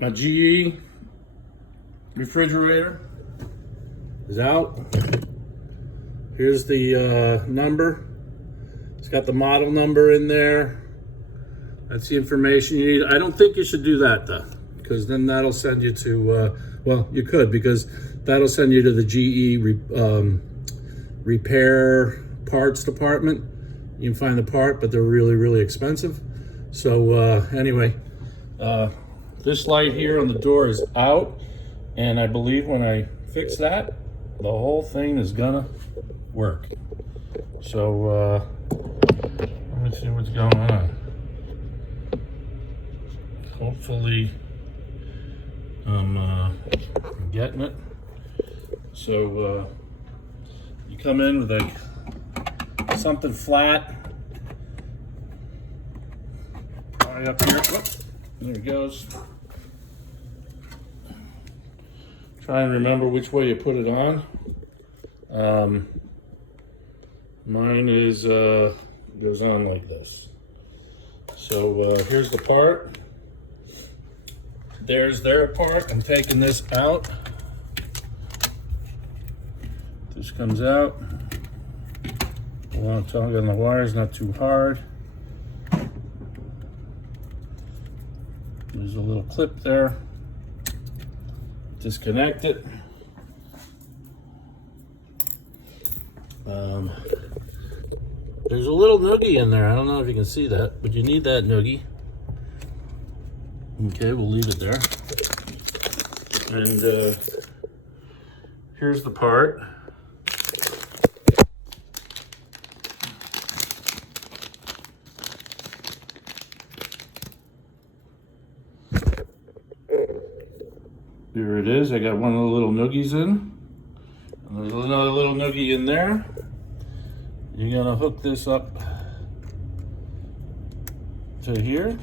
My GE refrigerator is out. Here's the number. It's got the model number in there. That's the information you need. I don't think you should do that though, because then that'll send you to, well, you could, because that'll send you to the GE repair parts department. You can find the part, but they're really, really expensive. So anyway, this light here on the door is out, and I believe when I fix that, the whole thing is gonna work. So let me see what's going on. Hopefully I'm getting it. So you come in with something flat, right up here. Whoops, there it goes. Try and remember which way you put it on. Mine is goes on like this. So here's the part. There's their part. I'm taking this out. This comes out. I want to tug on the wires, not too hard. There's a little clip there. Disconnect it. There's a little noogie in there. I don't know if you can see that, but you need that noogie. Okay, we'll leave it there. And here's the part. Here it is. I got one of the little noogies in. And there's another little noogie in there. You're gonna hook this up to here.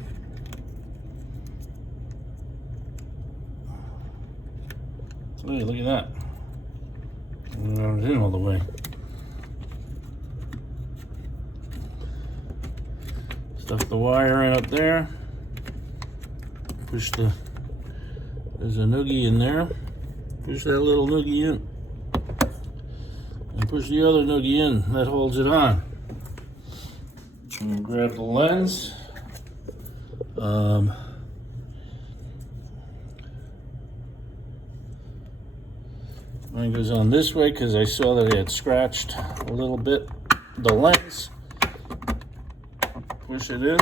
Hey, look at that. I'm in all the way. Stuff the wire in up there. Push the, there's a noogie in there. Push that little noogie in. And push the other noogie in. That holds it on. And grab the lens. Mine goes on this way because I saw that it had scratched a little bit the lens. Push it in.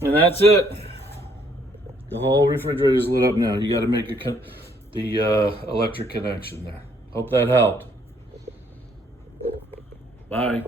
And that's it. The whole refrigerator is lit up now. You got to make the electric connection there. Hope that helped. Bye.